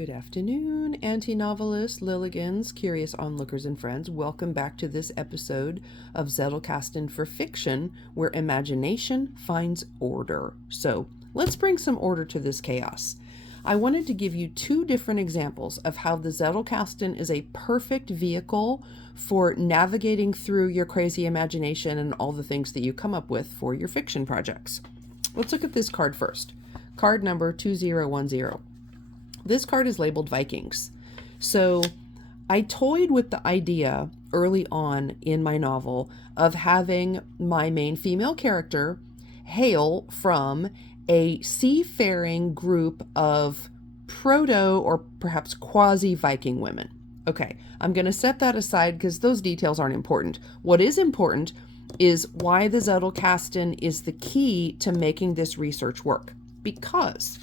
Good afternoon, anti-novelists, Lilligans, curious onlookers, and friends. Welcome back to this episode of Zettelkasten for Fiction, where imagination finds order. So let's bring some order to this chaos. I wanted to give you two different examples of how the Zettelkasten is a perfect vehicle for navigating through your crazy imagination and all the things that you come up with for your fiction projects. Let's look at this card first. Card number 2010. This card is labeled Vikings. So I toyed with the idea early on in my novel of having my main female character hail from a seafaring group of proto or perhaps quasi-Viking women. Okay, I'm going to set that aside because those details aren't important. What is important is why the Zettelkasten is the key to making this research work. Because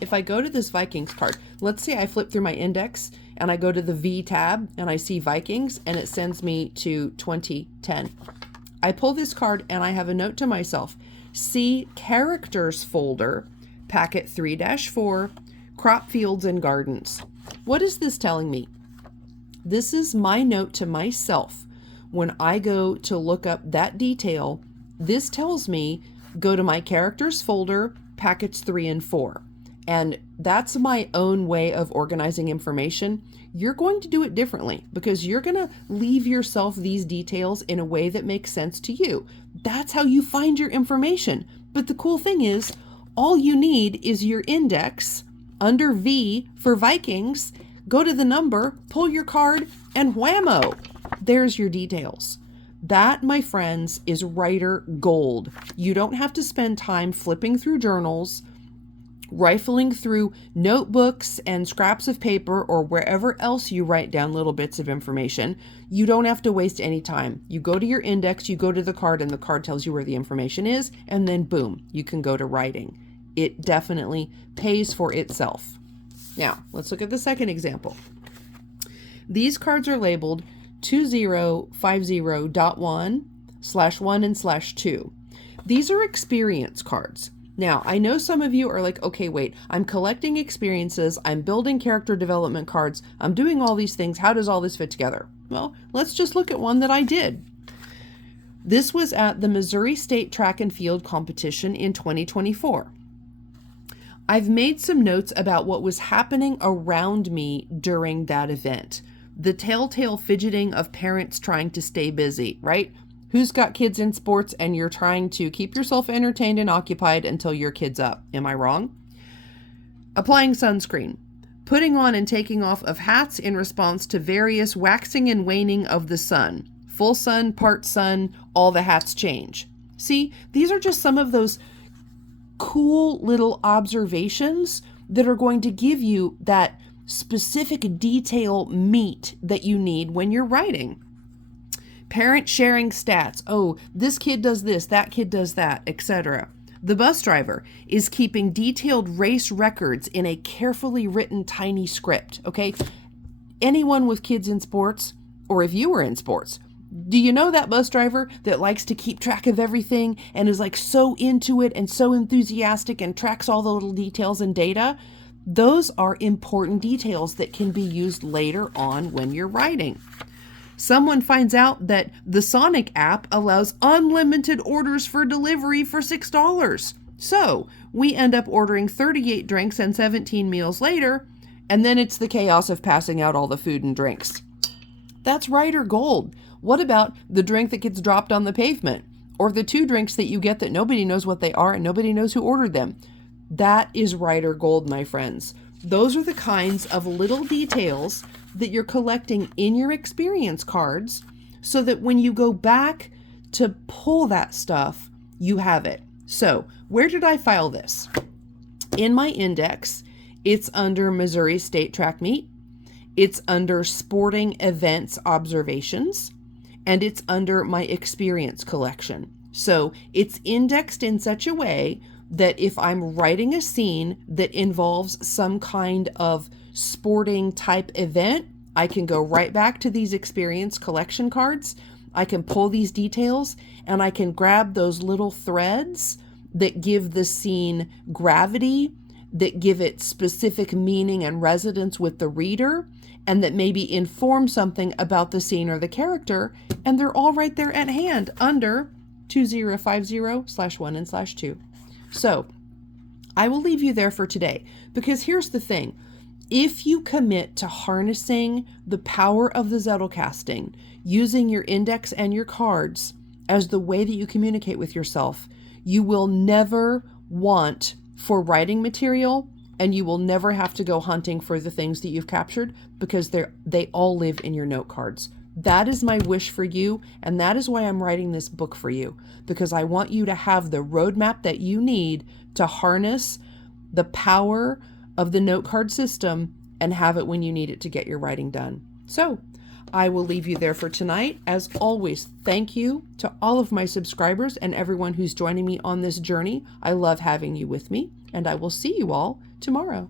if I go to this Vikings card, let's say I flip through my index and I go to the V tab and I see Vikings and it sends me to 2010. I pull this card and I have a note to myself. See characters folder, packet 3-4, crop fields and gardens. What is this telling me? This is my note to myself. When I go to look up that detail, this tells me go to my characters folder, packets 3 and 4. And that's my own way of organizing information. You're going to do it differently because you're going to leave yourself these details in a way that makes sense to you. That's how you find your information. But the cool thing is, all you need is your index under V for Vikings, go to the number, pull your card, and whammo, there's your details. That, my friends, is writer gold. You don't have to spend time flipping through journals, rifling through notebooks and scraps of paper or wherever else you write down little bits of information. You don't have to waste any time. You go to your index, you go to the card, and the card tells you where the information is, and then boom, you can go to writing. It definitely pays for itself. Now, let's look at the second example. These cards are labeled 2050.1/1 and /2. These are experience cards. Now, I know some of you are like, okay, wait, I'm collecting experiences, I'm building character development cards, I'm doing all these things. How does all this fit together? Well, let's just look at one that I did. This was at the Missouri State Track and Field Competition in 2024. I've made some notes about what was happening around me during that event. The telltale fidgeting of parents trying to stay busy, right? Who's got kids in sports and you're trying to keep yourself entertained and occupied until your kid's up? Am I wrong? Applying sunscreen. Putting on and taking off of hats in response to various waxing and waning of the sun. Full sun, part sun, all the hats change. See, these are just some of those cool little observations that are going to give you that specific detail meat that you need when you're writing. Parent sharing stats. Oh, this kid does this, that kid does that, etc. The bus driver is keeping detailed race records in a carefully written tiny script, okay? Anyone with kids in sports, or if you were in sports, do you know that bus driver that likes to keep track of everything and is like so into it and so enthusiastic and tracks all the little details and data? Those are important details that can be used later on when you're writing. Someone finds out that the Sonic app allows unlimited orders for delivery for $6. So we end up ordering 38 drinks and 17 meals later, and then it's the chaos of passing out all the food and drinks. That's writer gold. What about the drink that gets dropped on the pavement? Or the 2 drinks that you get that nobody knows what they are and nobody knows who ordered them? That is writer gold, my friends. Those are the kinds of little details that you're collecting in your experience cards so that when you go back to pull that stuff, you have it. So where did I file this? In my index, it's under Missouri State Track Meet. It's under Sporting Events Observations, and it's under my experience collection. So it's indexed in such a way that if I'm writing a scene that involves some kind of sporting type event, I can go right back to these experience collection cards. I can pull these details and I can grab those little threads that give the scene gravity, that give it specific meaning and resonance with the reader, and that maybe inform something about the scene or the character. And they're all right there at hand under 2050/1 and/2. So I will leave you there for today, because here's the thing. If you commit to harnessing the power of the Zettelkasting, using your index and your cards as the way that you communicate with yourself, you will never want for writing material, and you will never have to go hunting for the things that you've captured, because they all live in your note cards. That is my wish for you, and that is why I'm writing this book for you, because I want you to have the roadmap that you need to harness the power of the note card system and have it when you need it to get your writing done. So I will leave you there for tonight. As always, thank you to all of my subscribers and everyone who's joining me on this journey. I love having you with me, and I will see you all tomorrow.